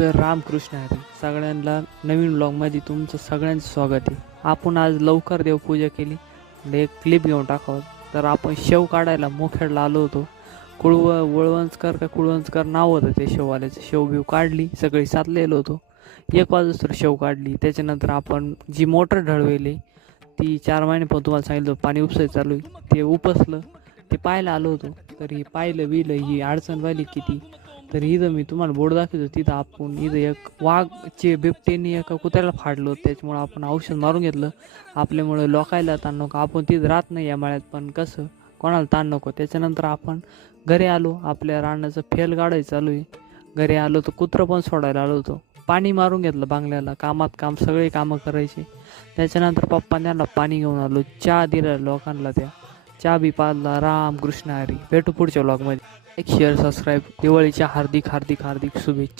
तर रामकृष्ण हरी सगळ्यांना नवीन ब्लॉगमध्ये तुमचं सगळ्यांचं स्वागत आहे. आपण आज लवकर देवपूजा केली एक क्लिप घेऊन टाकावं. तर आपण शेव काढायला मोखेडला आलो होतो. कुळव वळवंचकर का कुळवंचकर नाव होतं ते शेववाल्याचं. शेव बिव काढली सगळी सातलेलो होतो. एक वाजता शेव काढली. त्याच्यानंतर आपण जी मोटर ढळवेली ती चार महिने पण तुम्हाला सांगितलं पाणी उपसायचं चालू आहे. ते उपसलं ते पाहायला आलो होतो. तर हे पाहिलं बिलं ही अडचण व्हायली किती? तर इथं मी तुम्हाला बोर्ड दाखवतो तिथं आपण इथं एक वाघचे बिबटेने एका कुत्र्याला फाडलो त्याच्यामुळं आपण औषध मारून घेतलं. आपल्यामुळं लोकायला ताण नको आपण तिथं राहत नाही या माळ्यात पण कसं कोणाला ताण नको. त्याच्यानंतर आपण घरी आलो आपल्या रानाचं फेल काढायचं चालू आहे. घरी आलो तर कुत्रं पण सोडायला आलो होतो. पाणी मारून घेतलं बांगल्याला कामात काम सगळे कामं करायचे. त्याच्यानंतर पप्पा त्यांना पाणी घेऊन आलो चहा दिला लोकांना त्या. चाबी पाजला राम कृष्ण हरी. भेटू पुढच्या ब्लॉगमध्ये एक शेअर सबस्क्राईब दिवाळीच्या हार्दिक हार्दिक हार्दिक शुभेच्छा.